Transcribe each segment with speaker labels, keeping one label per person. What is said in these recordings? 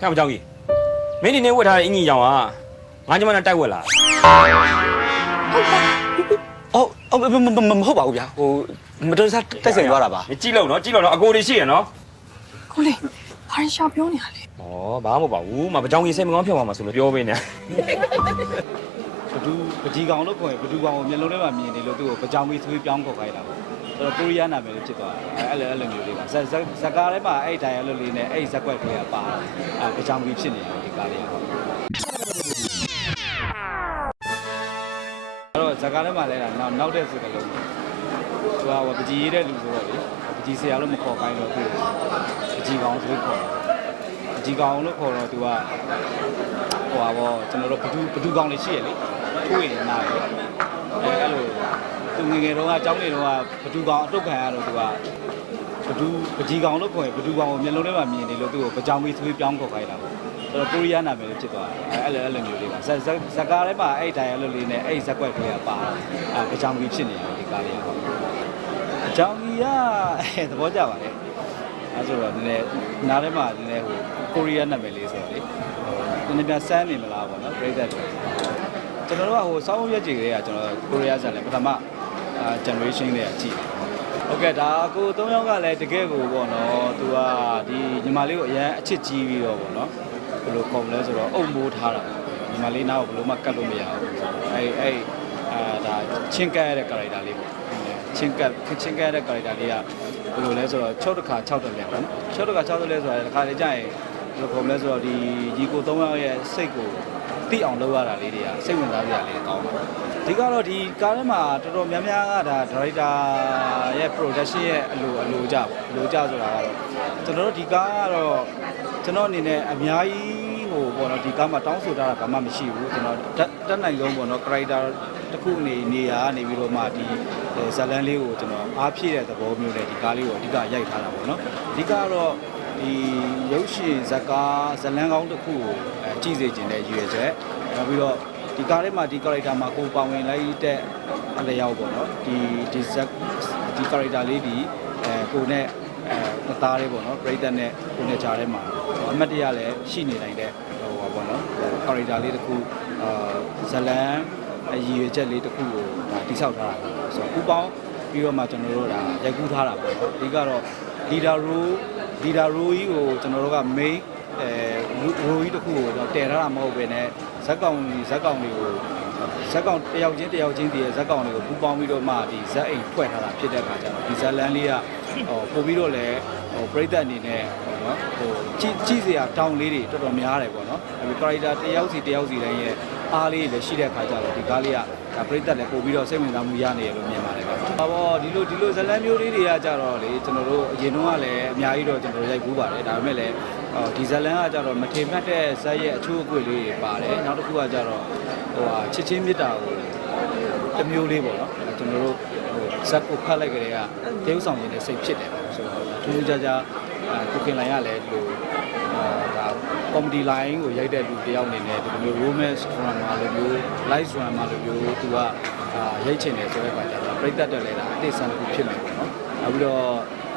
Speaker 1: ဟဲ့မကြောင်ကြီးမင်းဒီနေ့ဝတ်ထားတဲ့အင်ကြီးရောင်ကငါကျမနဲ့တိုက်ဝက်လား
Speaker 2: အော်အော်မမမမဟုတ်ပါဘူးဗျာဟိုမတော်တဆတိုက်ဆိုင်သွားတာပါ
Speaker 1: မကြည့်လို့နော်ကြည့်လို့နော်အကိုတွေရှိရနော်
Speaker 3: ကိုလေးဘာရရှာပြောနေရလဲ
Speaker 1: ဩဘာမှမဟုတ်ပါဘူးမပကြောင်ကြီးစိတ်မကောင်းဖြစ်သွားမှာဆိုလို့ပြောပေးနေ
Speaker 4: ဘဒူပကြီးကောင်လို့ခေါ်ရင်ဘဒူကောင်ကိုမျက်လုံးထဲမှာမြင်နေလို့သူ့ကိုပကြောင်ပြီးသွေးပြောင်းခေါ်ခိုင်းတာပေါ့ဆိုတော့ကိုရီးယားနာမည်လေးဖြစ်သွားတယ်အဲ့လိုအဲ့လိုမျိုးလေးပါဇက်ဇက်ဇက်ကားထဲမှာအဲ့တိုင်ရလို့လေးနဲ့အဲ့ဇက်ကွက်တွေကပါအဲ့ပကြောင်ပြီးဖြစ်နေတာဒီကားလေးပေါ့အဲ့တော့ဇက်ကားထဲမှာလည်းနောက်နောက်တဲ့စကားလုံးသူကပကြီးရေးတဲ့လူဆိုတော့လေပကြီးဆရာလို့မခေါ်ခိုင်းတော့သူပကြီးကောင်ဆိုခေါ်တယ်ပကြီးကောင်လို့ခေါ်တော့သူကဟိုပါဗောကျွန်တော်တို့ဘဒူဘဒူကောင်းလေးရှိရလေ ထိုးရင်နားတယ်အဲအဲ့လိုသူငယ်ငယ်တုန်းကအကြောင်းနေတုန်းကဘဒူကောင်အတုတ်ခံရတော့သူကဘဒူပကြီးကောင်လို့ခေါ်ရင်ဘဒူကောင်ကိုမျက်လုံးထဲမှာမြင်နေလို့သူ့ကိုပကြောင်ပြီးသွေးပြောင်းခေါ်ခိုင်းတာပေါ့ဆိုတော့ကိုရီးယားနာမည်လေးဖြစ်သွားတယ်အဲ့လိုအဲ့လိုမျိုးလေးပါဇက်ဇက်ဇက်ကားထဲမှာအဲ့တိုင်ရလို့လေးနဲ့အဲ့ဇက်ကွက်တွေကပါအဲပကြောင်ပြီးဖြစ်နေတာဒီကားလေးပေါ့အကြောင်ကြီးကအဲသဘောကျပါလေအဲဆိုတော့နည်းနည်းနားထဲမှာနည်းနည်းဟိုကိုရီးယားနာမည်လေးဆိုတော့လေဟိုနည်းနည်းပြန်စမ်းနေမလားပေါ့နော်ပြိသက်တွေ ကျွန်တော်တို့ကဟိုစောင်းရက်ကြီးကလေးကကျွန်တော်ကိုရီးယားဇာတ်လည်းပထမအာ generation တွေကကြည့်ဟုတ်ကဲ့ဒါကို၃ယောက်ကလည်းတကယ်ကိုပေါ့နော်သူကဒီညီမလေးကိုအရန်အချစ်ကြီးပြီးတော့ပေါ့နော်ဘယ်လိုခေါ်မလဲဆိုတော့အုံမိုးထားတာညီမလေးနားကိုဘယ်လိုမှကတ်လို့မရဘူးအဲ့အဲ့အာဒါချင်းကတ်ရတဲ့ character လေးပေါ့ချင်းကတ်ချင်းကတ်ရတဲ့ character လေးကဘယ်လိုလဲဆိုတော့6တစ်ခါ6တက်လဲပေါ့နော်6တစ်ခါ6တက်လဲဆိုတာတစ်ခါလေကြာရင် ဘယ်လိုခေါ်မလဲဆိုတော့ဒီညီကို၃ယောက်ရဲ့စိတ်ကိုသိအောင်လုပ်ရတာလေးတွေကစိတ်ဝင်စားစရာလေးကောင်းပါတယ်။ဒီကတော့ဒီကားထဲမှာတော်တော်များများကဒါဒါရိုက်တာရဲ့ production ရဲ့အလိုအလိုကြပေါ့အလိုကြဆိုတာကတော့ကျွန်တော်တို့ဒီကားကတော့ကျွန်တော်အနေနဲ့အများကြီးဟိုပေါ့နော်ဒီကားမှာတောင်းဆိုထားတာဘာမှမရှိဘူးကျွန်တော်တက်တက်နိုင်ဆုံးပေါ့နော် character တစ်ခုအနေနေရာကနေပြီးတော့မှဒီဇလန်လေးကိုကျွန်တော်အားဖြည့်တဲ့သဘောမျိုးနဲ့ဒီကားလေးကိုအဓိကရိုက်ထားတာပေါ့နော်အဓိကတော့ ဒီရုပ်ရှင်ဇာတ်ကားဇတ်လန်းကောင်းတစ်ခုကိုအဲကြည့်စေခြင်းတဲ့ရည်ရွယ်ချက်နောက်ပြီးတော့ဒီကားထဲမှာဒီ character မှာကိုပါဝင်လိုက်တဲ့အလျောက်ပေါ့နော်ဒီဒီဇက်ဒီ character လေးဒီအဲကိုနဲ့အဲသားလေးပေါ့နော်ပြိသက်နဲ့ကိုနဲ့ကြားထဲမှာအမတ်တရလည်းရှိနေနိုင်တဲ့ဟိုပါပေါ့နော် character လေးတစ်ခုအာဇတ်လန်းအရည်ရွယ်ချက်လေးတစ်ခုကိုဒါတိဆောက်ထားတာပေါ့ဆိုတော့ပူပေါင်းပြီးတော့မှကျွန်တော်တို့ဒါရိုက်ကူးထားတာပေါ့နော်အဓိကတော့ leader role ဒီဒါရိုးကြီးကိုကျွန်တော်တို့က main အဲရိုးကြီးတစ်ခုကိုတော့တည်ထားတာမဟုတ်ပဲねဇက်ကောင်ကြီးဇက်ကောင်တွေကိုဇက်ကောင်တယောက်ချင်းတယောက်ချင်းတည်းရဲ့ဇက်ကောင်တွေကိုပူပေါင်းပြီးတော့မှဒီဇက်အိမ်ဖွဲ့ထားတာဖြစ်တဲ့အခါကျတော့ဒီဇက်လန်းလေးကဟိုပို့ပြီးတော့လည်းဟိုပြိသက်အနေနဲ့ဟိုနော်ဟိုကြည့်ကြည့်စရာတောင်းလေးတွေတော်တော်များတယ်ပေါ့နော်အဲဒီ character တယောက်စီတယောက်စီတိုင်းရဲ့အားလေးလည်းရှိတဲ့အခါကျတော့ဒီကားလေးက ဒါပြိသက်လည်းပို့ပြီးတော့စိတ်ဝင်စားမှုရနေရလို့မြင်ပါတယ်ဗျာဟောပေါ့ဒီလိုဒီလိုဇက်လန်းမျိုးလေးတွေကကြတော့လေကျွန်တော်တို့အရင်တုန်းကလည်းအများကြီးတော့ကျွန်တော်ရိုက်ကူးပါတယ်ဒါပေမဲ့လည်းဟောဒီဇက်လန်းကကြတော့မထေမှတ်တဲ့ဇက်ရဲ့အချိုးအကွေ့လေးတွေပါတယ်နောက်တစ်ခုကကြတော့ဟိုဟာချစ်ချင်းမေတ္တာကိုတစ်မျိုးလေးပေါ့နော်ကျွန်တော်တို့ဟိုဇက်ကိုဖတ်လိုက်ကြတဲ့ကတေးဥဆောင်ရင်းနဲ့စိတ်ဖြစ်တယ်ပေါ့ဆိုတော့ထူးထူးခြားခြားအဲကိုခင်လိုင်ရလည်းဒီလိုအာ ဒါ comedy line ကိုရိုက်တဲ့လူတစ်ယောက်အနေနဲ့ဒီလိုမျိုး romance drama လိုမျိုး live drama လိုမျိုးသူကအာရိုက်ချင်တယ်ဆိုတဲ့အခါကျတော့ပြိတ္တတက်လဲတာအတိတ်ဆန်တစ်ခုဖြစ်မယ်ပေါ့နော်နောက်ပြီးတော့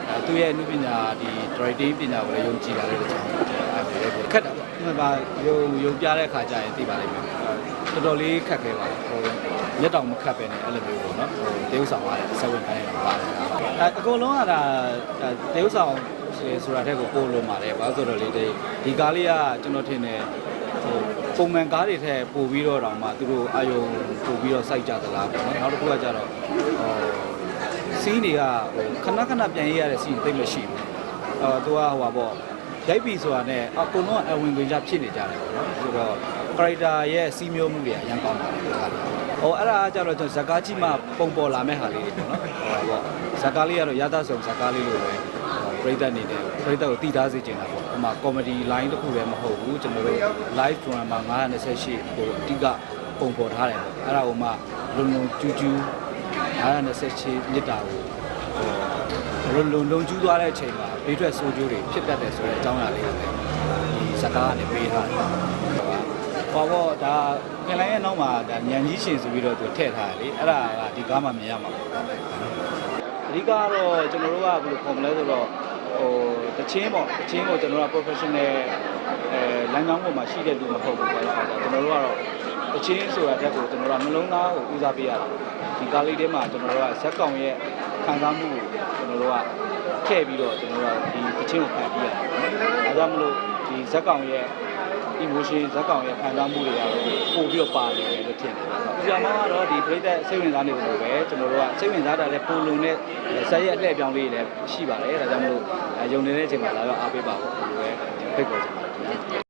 Speaker 4: အဲသူ့ရဲ့အမှုပညာဒီ directing ပညာကိုလည်းယုံကြည်လာတဲ့ကြောင့်အဲဒီရိုက်ဖို့ခက်တာပေါ့ဒီမှာယုံယုံပြတဲ့အခါကျရင်သိပါလိမ့်မယ်တော်တော်လေးခက်ခဲပါတယ်ဟိုမျက်တောင်မခတ်ပဲနဲ့အဲ့လိုမျိုးပေါ့နော်ဟိုတေးဥဆောင်ရတယ်ဆက်ဝင်ခိုင်းရတာပါတယ်အဲအကုန်လုံးကဒါတေးဥဆောင် ဆိုတာတဲ့ကိုပို့လို့ပါတယ်ဘာလို့ဆိုတော့လေဒီဒီကားလေးကကျွန်တော်ထင်တယ်ဟိုပုံမှန်ကားတွေထက်ပို့ပြီးတော့တောင်မှသူတို့အာယုံပို့ပြီးတော့စိုက်ကြသလားပေါ့နော်နောက်တစ်ခုကကြတော့ဟိုစီးတွေကဟိုခဏခဏပြန်ရရတဲ့စီးသိမ့်မရှိဘူးအော်သူကဟိုပါပေါ့ရိုက်ပြီဆိုတာနဲ့အကုန်လုံးအဝင်ဝင်ကြဖြစ်နေကြတယ်ပေါ့နော်ဆိုတော့ character ရဲ့စီးမျိုးမှုတွေအရင်ကောင်းပါတယ်ဒီကားလေးဟိုအဲ့ဒါကကြတော့ကျွန်တော်ဇကားကြီးမှပုံပေါ်လာမဲ့ဟာလေးတွေပေါ့နော်ဟိုပါပေါ့ဇကားလေးကတော့ရသဆုံဇကားလေးလိုပဲ ပရိသတ်အနေနဲ့ပရိသတ်ကိုတည်ထားစေချင်တာပေါ့။ဥပမာ comedy line တစ်ခုလည်းမဟုတ်ဘူးကျွန်တော်တို့ live drama 928ကိုအဓိကပုံပေါ်ထားတယ်ပေါ့။အဲ့ဒါကိုမှလုံလုံကျူးကျူး928မြစ်တာကိုဟိုလုံလုံလုံကျူးသွားတဲ့အချိန်မှာဘေးထွက်ဆိုးကျိုးတွေဖြစ်တတ်တယ်ဆိုတဲ့အကြောင်းအရာလေးကိုလည်းဒီစကားကနေပေးထားတယ်။ဟောပေါ့ဒါခင်လိုင်းရဲ့နောက်မှာဒါညံကြီးရှင်ဆိုပြီးတော့သူထည့်ထားတယ်လေ။အဲ့ဒါကဒီကားမှမြင်ရမှာပေါ့။အဓိကကတော့ကျွန်တော်တို့ကဘယ်လိုခေါ်မလဲဆိုတော့ ဟိုတချင်းပေါ့တချင်းကိုကျွန်တော်တို့က professional အဲလမ်းကြောင်းပေါ်မှာရှိတဲ့လူမဟုတ်ဘူးပေါ့ဆိုတော့ကျွန်တော်တို့ကတော့တချင်းဆိုတာတက်ကိုကျွန်တော်တို့ကနှလုံးသားကိုဦးစားပေးရတယ်ဒီကားလေးထဲမှာကျွန်တော်တို့ကဇက်ကောင်ရဲ့ခံစားမှုကိုကျွန်တော်တို့ကထည့်ပြီးတော့ကျွန်တော်တို့ကဒီတချင်းကိုဖန်ပြီးရတယ်ဒါကြောင့်မလို့ဒီဇက်ကောင်ရဲ့ emotion ဇက်ကောင်ရဲ့ခံစားမှုတွေကတော့ပို့ပြီးတော့ပါတယ်လို့ထင်တယ်။ဒီမှာကတော့ဒီပြိသက်စိတ်ဝင်စားနေလို့ပဲကျွန်တော်တို့ကစိတ်ဝင်စားတာလည်းပုံလုံးနဲ့ဆက်ရက်အလှည့်ပြောင်းလေးတွေလည်းရှိပါတယ်။ဒါကြောင့်မလို့ရုံနေတဲ့အချိန်မှာလာတော့အားပေးပါဖို့ဒီလိုပဲဖိတ်ခေါ်ချင်ပါတယ်